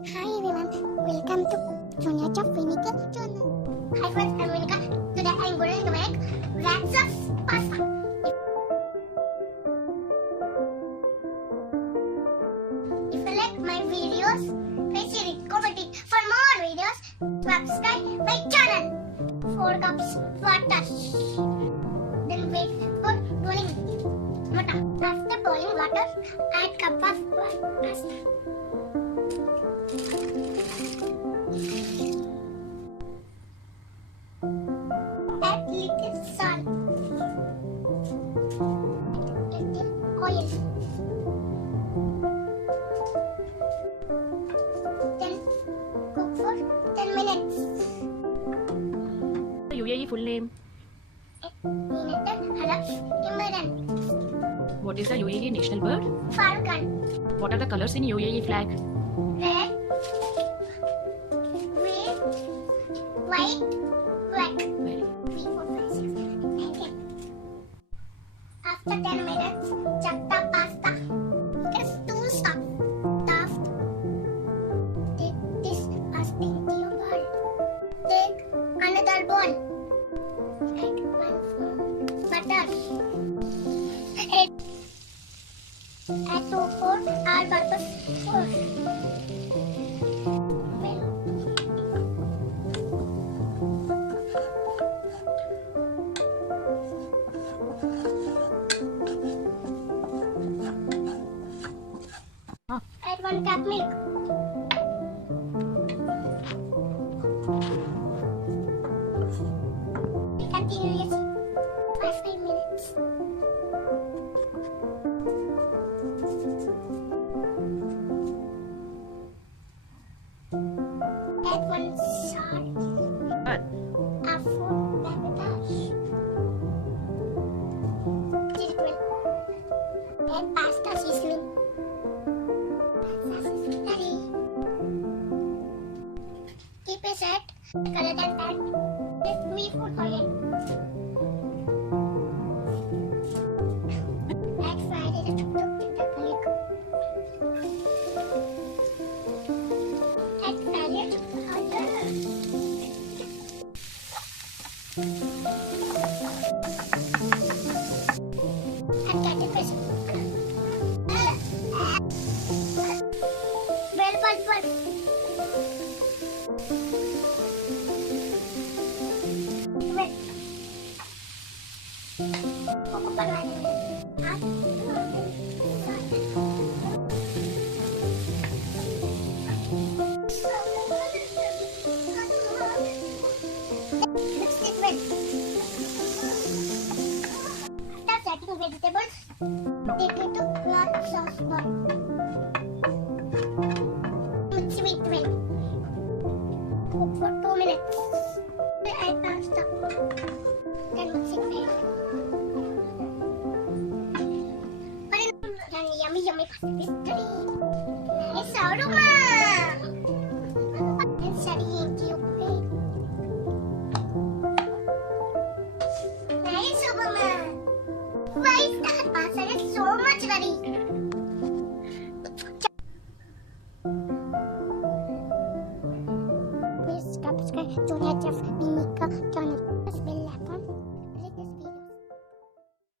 Hi everyone, welcome to Junior Chef Vinika channel. Hi friends, I'm Vinika. Today I'm going to make flakes pasta. If you like my videos, please share it, comment it. For more videos, subscribe my channel. 4 cups water. Then wait for boiling water. After boiling water, add cup of pasta. Add little salt, little oil, then cook for 10 minutes. UAE full name. United Arab Emirates. What is the UAE national bird? Falcon. What are the colors in UAE flag? Red, green, white, black. Very. 3, 4, 5, 6, 7, 8, 9, 10. After 10 minutes, check the pasta. It's too soft. Take this pasta into your bowl. Take another bowl. Add 1 spoon butter. Add 2 all-purpose flour. Add 1 cup milk. Continue it for 5 minutes. Add 1 salt. But Half full paprika. Add pasta seasoning. Ready. Keep it set. Color than that. Let me put oil. Add fried it to the garlic. Add fried it to the Add ketchup. Well. Cook for 1 minute. Add mix it well. After setting vegetables, take it to large sauce bowl. Mix it well. Cook for 2 minutes. Add pasta. Then mix it well. Yummy pasta is ready. Nice aroma.